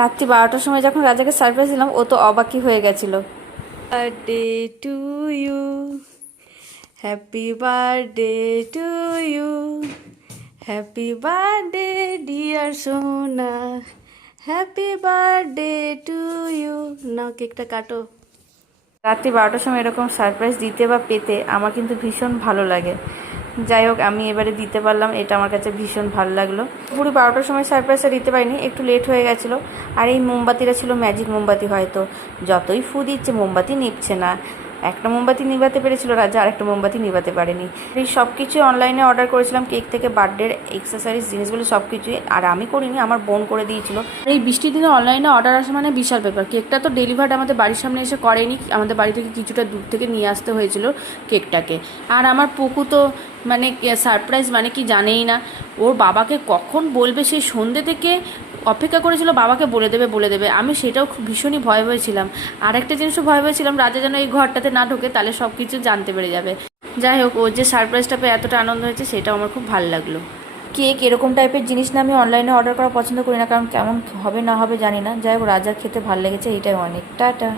রাত্রি 12টার সময় যখন রাজাকে সারপ্রাইজ দিলাম, ও তো অবাকই হয়ে গেছিল। Birthday to you, happy birthday to you, happy birthday dear সোনা, হ্যাপি বার্থডে টু ইউ। নাও কেকটা কাটো। রাত্রি 12টার সময় এরকম সারপ্রাইজ দিতে বা পেতে আমার কিন্তু ভীষণ ভালো লাগে। যাই হোক, আমি এবারে দিতে পারলাম, এটা আমার কাছে ভীষণ ভালো লাগলো। পুরো 12টার সময় সারপ্রাইজটা দিতে পারিনি, একটু লেট হয়ে গেছিলো। আর এই মোমবাতিটা ছিল ম্যাজিক মোমবাতি, হয়তো যতই ফু দিচ্ছে মোমবাতি নিভছে না। একটা মোমবাতি নিভাতে পেরেছিল রাজা, আর একটা মোমবাতি নিভাতে পারেনি। এই সব কিছুই অনলাইনে অর্ডার করেছিলাম, কেক থেকে বার্থডের এক্সেসরিজ জিনিসগুলো সব কিছুই। আর আমি করিনি, আমার বোন করে দিয়েছিল। এই বৃষ্টির দিনে অনলাইনে অর্ডার আসা মানে বিশাল ব্যাপার। কেকটা তো ডেলিভার্ড আমাদের বাড়ির সামনে এসে করেনি, আমাদের বাড়ি থেকে কিছুটা দূর থেকে নিয়ে আসতে হয়েছিল কেকটাকে। আর আমার পুকু তো মানে সারপ্রাইজ মানে কি জানেই না। ওর বাবাকে কখন বলবে সেই সন্ধ্যে থেকে অপেক্ষা করেছিল, বাবাকে বলে দেবে। আমি সেটাও খুব ভীষণই ভয় হয়েছিলাম। আর একটা জিনিসও ভয় হয়েছিলাম, রাজা যেন এই ঘরটাতে না ঢোকে, তাহলে সব কিছু জানতে পেরে যাবে। যাই হোক, ওর যে সারপ্রাইজটা পেয়ে এতটা আনন্দ হয়েছে, সেটাও আমার খুব ভালো লাগলো। কেক এরকম টাইপের জিনিস না আমি অনলাইনে অর্ডার করা পছন্দ করি না, কারণ কেমন হবে না হবে জানি না। যাই হোক, রাজার খেতে ভালো লেগেছে, এইটাই অনেক। টাটা।